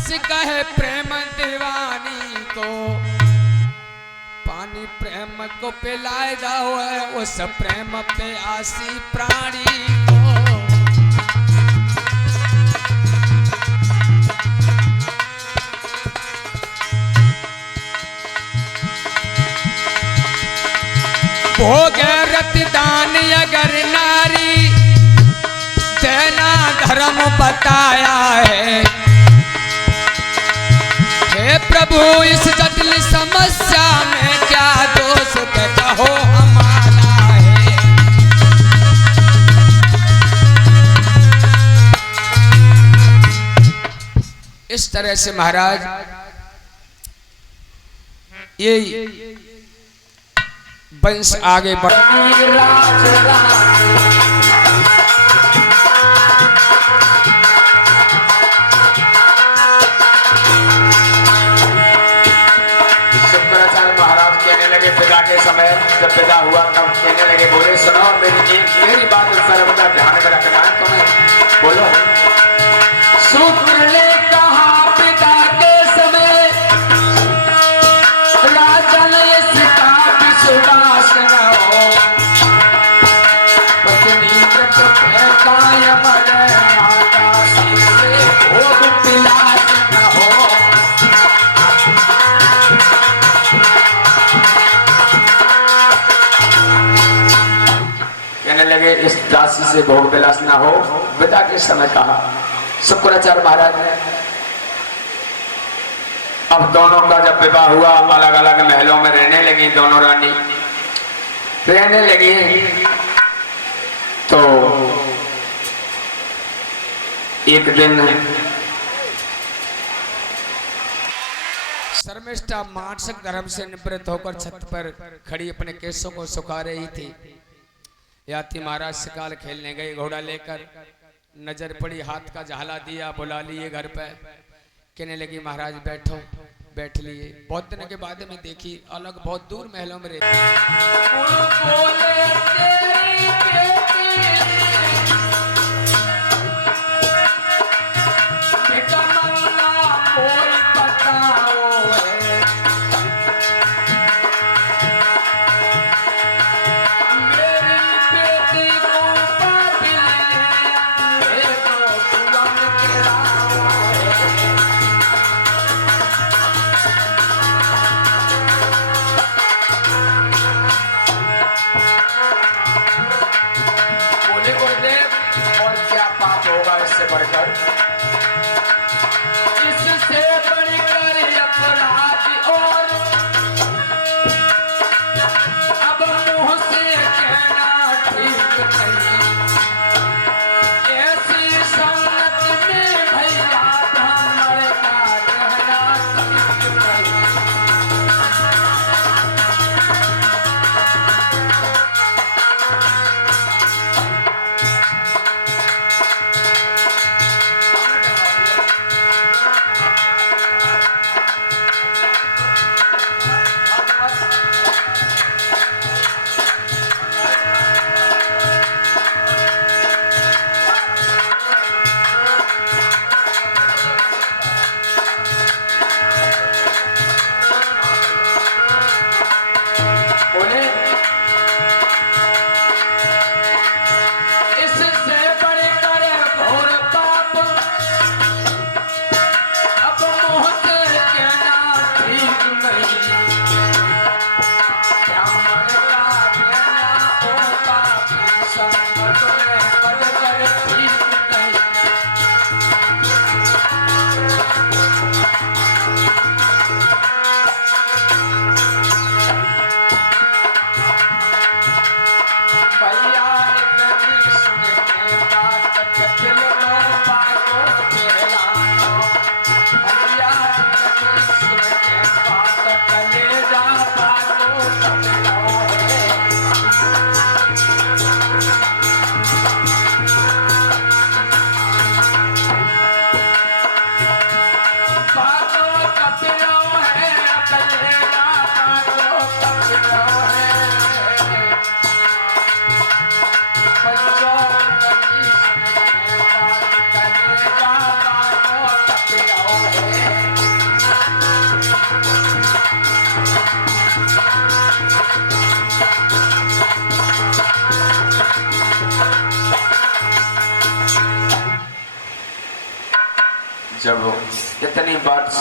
कहे प्रेम दीवानी को पानी प्रेम को पिलाए दो है उस प्रेम पे आसी प्राणी को। भोग रतिदान अगर नारी देना धर्म बताया है। हे प्रभु इस जटिल समस्या में क्या दोष कहो हमारा है। इस तरह से महाराज ये वंश आगे बढ़ पिता के समय जब पैदा हुआ तब कहने लगे बोले सुनो मेरी बात सर्वदा ध्यान में रखना है तुम्हें। बोलो शुक्र ने कहा पिता के समय राजन इसका विश्वास न हो पत्नी कायम माता से भोग पिलास न हो। लगे इस दासी से भोग विलास ना हो। विदा के समय कहा शुक्राचार्य महाराज ने अब दोनों का जब विवाह हुआ अलग अलग महलों में रहने लगी दोनों रानी रहने लगी। तो एक दिन शर्मिष्ठा मानसिक धर्म से निवृत्त होकर छत पर खड़ी अपने केसों को सुखा रही थी। याति महाराज शिकार खेलने गए घोड़ा लेकर नजर पड़ी हाथ का झाला दिया बुला लिए घर पे कहने लगी महाराज बैठो बैठ लिए। बहुत दिन के बाद में देखी अलग बहुत दूर महलों में रहती। इससे बढ़कर अपराध और अब मुंह से कहना ठीक नहीं। ऐसी संगत में भैया ब्राह्मण का कहना ठीक नहीं। जब इतनी बात